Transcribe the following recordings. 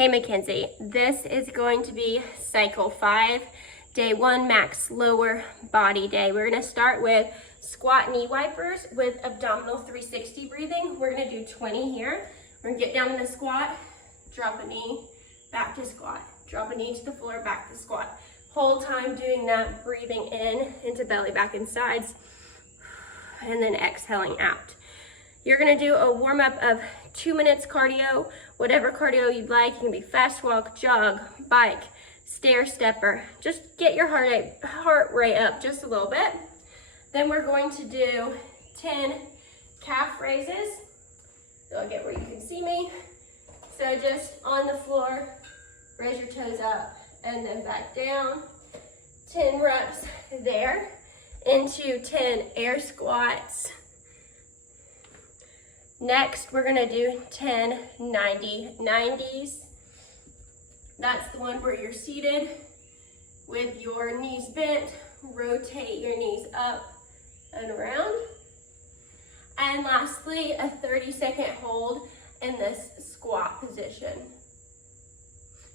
Hey Mackenzie, this is going to be cycle 5, day 1, max lower body day. We're going to start with squat knee wipers with abdominal 360 breathing. We're going to do 20 here. We're going to get down in a squat, drop a knee, back to squat, drop a knee to the floor, back to squat. Whole time doing that, breathing in into belly, back and sides, and then exhaling out. You're gonna do a warm-up of 2 minutes cardio, whatever cardio you'd like. You can be fast walk, jog, bike, stair stepper. Just get your heart rate up just a little bit. Then we're going to do 10 calf raises. So I'll get where you can see me. So just on the floor, raise your toes up and then back down. 10 reps there into 10 air squats. Next, we're gonna do 10 90s. That's the one where you're seated with your knees bent. Rotate your knees up and around. And lastly, a 30-second hold in this squat position.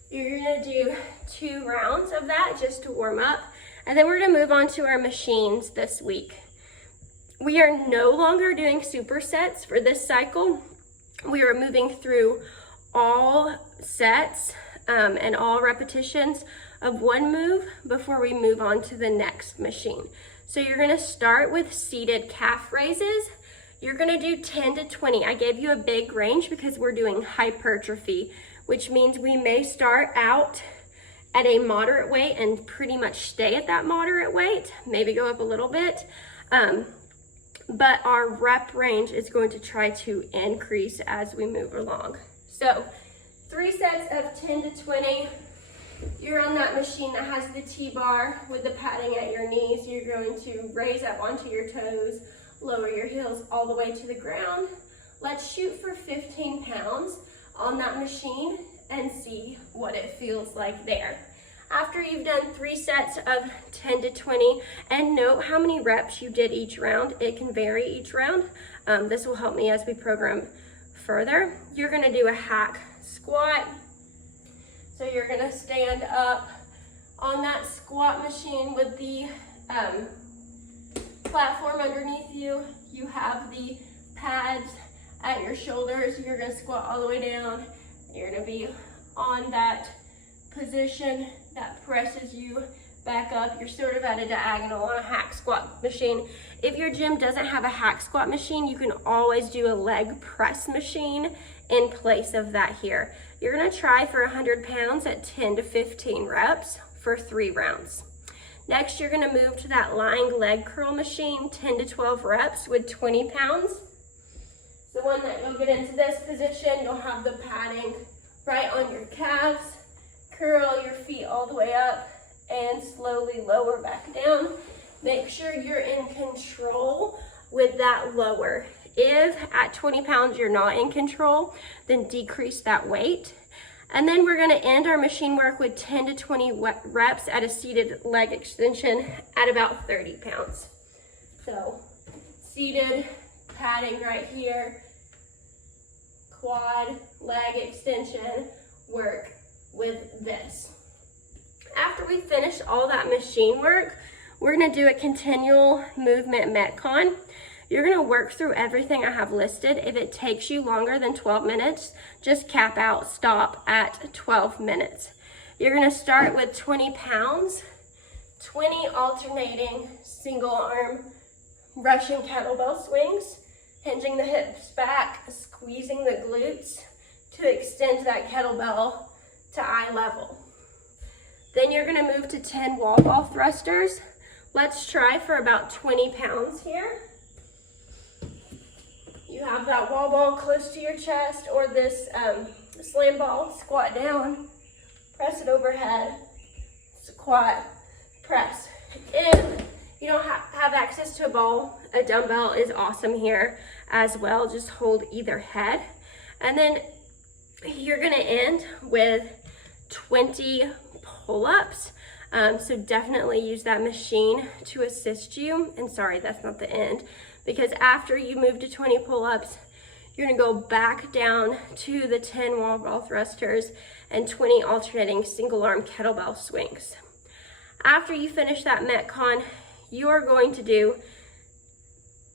You're gonna do 2 rounds of that just to warm up. And then we're gonna move on to our machines this week. We are no longer doing supersets for this cycle. We are moving through all sets and all repetitions of one move before we move on to the next machine. So you're gonna start with seated calf raises. You're gonna do 10 to 20. I gave you a big range because we're doing hypertrophy, which means we may start out at a moderate weight and pretty much stay at that moderate weight, maybe go up a little bit. But our rep range is going to try to increase as we move along. So 3 sets of 10 to 20. You're on that machine that has the T-bar with the padding at your knees. You're going to raise up onto your toes, lower your heels all the way to the ground. Let's shoot for 15 pounds on that machine and see what it feels like there. After you've done 3 sets of 10 to 20, and note how many reps you did each round. It can vary each round. This will help me as we program further. You're gonna do a hack squat. So you're gonna stand up on that squat machine with the platform underneath you. You have the pads at your shoulders. You're gonna squat all the way down. You're gonna be on that position that presses you back up. You're sort of at a diagonal on a hack squat machine. If your gym doesn't have a hack squat machine, you can always do a leg press machine in place of that here. You're gonna try for 100 pounds at 10 to 15 reps for 3 rounds. Next, you're gonna move to that lying leg curl machine, 10 to 12 reps with 20 pounds. The one that you'll get into this position, you'll have the padding right on your calves. Curl your feet all the way up and slowly lower back down. Make sure you're in control with that lower. If at 20 pounds you're not in control, then decrease that weight. And then we're gonna end our machine work with 10 to 20 reps at a seated leg extension at about 30 pounds. So seated, padding right here, quad, leg extension, work with this. After we finish all that machine work, we're gonna do a continual movement Metcon. You're gonna work through everything I have listed. If it takes you longer than 12 minutes, just cap out, stop at 12 minutes. You're gonna start with 20 pounds, 20 alternating single arm Russian kettlebell swings, hinging the hips back, squeezing the glutes to extend that kettlebell to eye level. Then you're gonna move to 10 wall ball thrusters. Let's try for about 20 pounds here. You have that wall ball close to your chest or this slam ball, squat down, press it overhead, squat, press. If you don't have access to a ball, a dumbbell is awesome here as well. Just hold either head. And then you're gonna end with 20 pull-ups. So definitely use that machine to assist you. And sorry, that's not the end, because after you move to 20 pull-ups, You're gonna go back down to the 10 wall ball thrusters and 20 alternating single arm kettlebell swings. After you finish that Metcon, you're going to do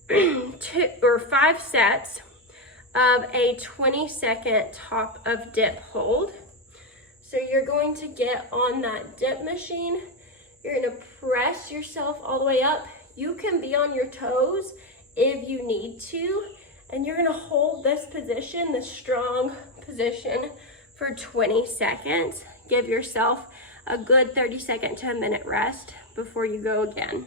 5 sets of a 20-second top of dip hold. So you're going to get on that dip machine. You're gonna press yourself all the way up. You can be on your toes if you need to, and you're gonna hold this position, this strong position, for 20 seconds. Give yourself a good 30-second to a minute rest before you go again.